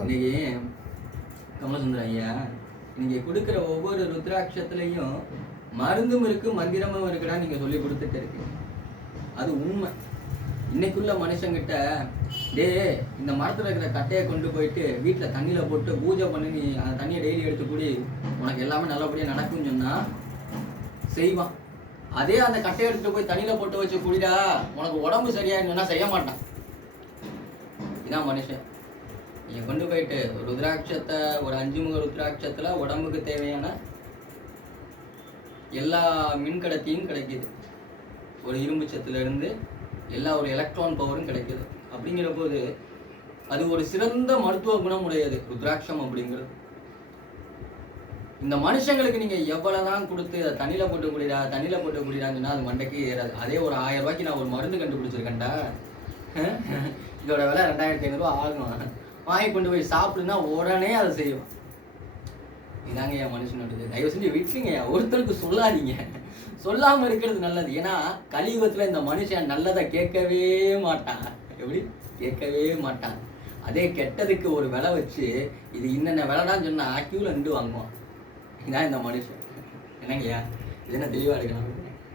இன்னைக்கு கமலசுந்தரம் ஐயா, நீங்க கொடுக்குற ஒவ்வொரு ருத்ராட்சத்துலையும் மருந்தும் இருக்கு, மந்திரமும் இருக்குடா நீங்க சொல்லி கொடுத்துட்டு இருக்கு. அது உண்மை. இன்னைக்குள்ள மனுஷங்கிட்ட இந்த மரத்துல இருக்கிற கட்டையை கொண்டு போயிட்டு வீட்டுல தண்ணியில போட்டு பூஜை பண்ணி நீ அந்த தண்ணியை டெய்லி எடுத்து கூடி உனக்கு எல்லாமே நல்லபடியா நடக்கும்னு சொன்னா செய்வான். அதே அந்த கட்டையை எடுத்துட்டு போய் தண்ணியில போட்டு வச்சு குடிடா உனக்கு உடம்பு சரியாயின்னு சொன்னா செய்ய மாட்டான். இதான் மனுஷன். நீங்க கொண்டு போயிட்டு ஒரு ருத்ராட்சத்தை, ஒரு 5 முக ருத்ராட்சத்துல உடம்புக்கு தேவையான எல்லா மின்கடத்தியும் கிடைக்குது. ஒரு இரும்பு சத்துல இருந்து எல்லா ஒரு எலக்ட்ரான் பவரும் கிடைக்குது. அப்படிங்கிற போது அது ஒரு சிறந்த மருத்துவ குணம் உடையது ருத்ராட்சம் அப்படிங்கிறது. இந்த மனுஷங்களுக்கு நீங்க எவ்வளவுதான் கொடுத்து அதை தண்ணியில போட்டு குடிடான்னு சொன்னா அது மண்டைக்கு ஏறாது. அதே ஒரு 1000 ரூபாய்க்கு நான் ஒரு மருந்து கண்டுபிடிச்சிருக்கேன்டா, இதோட விலை 2500 ரூபா ஆகும், வாங்கி கொண்டு போய் சாப்பிடுன்னா உடனே அதை செய்வோம். இதாங்க என் மனுஷனோடது. தயவு செஞ்சு விட்டுருங்க, ஒருத்தருக்கு சொல்லாதீங்க. சொல்லாம இருக்கிறது நல்லது. ஏன்னா கலியுகத்துல இந்த மனுஷன் நல்லதை கேட்கவே மாட்டான். எப்படி கேட்கவே மாட்டான். அதே கெட்டதுக்கு ஒரு விலை வச்சு இது இன்னென்ன விலைடான்னு சொன்னா கியூல நின்று வாங்குவான். இதான் இந்த மனுஷன். என்னங்கய்யா, இது என்ன தெளிவா எடுக்கலாம்.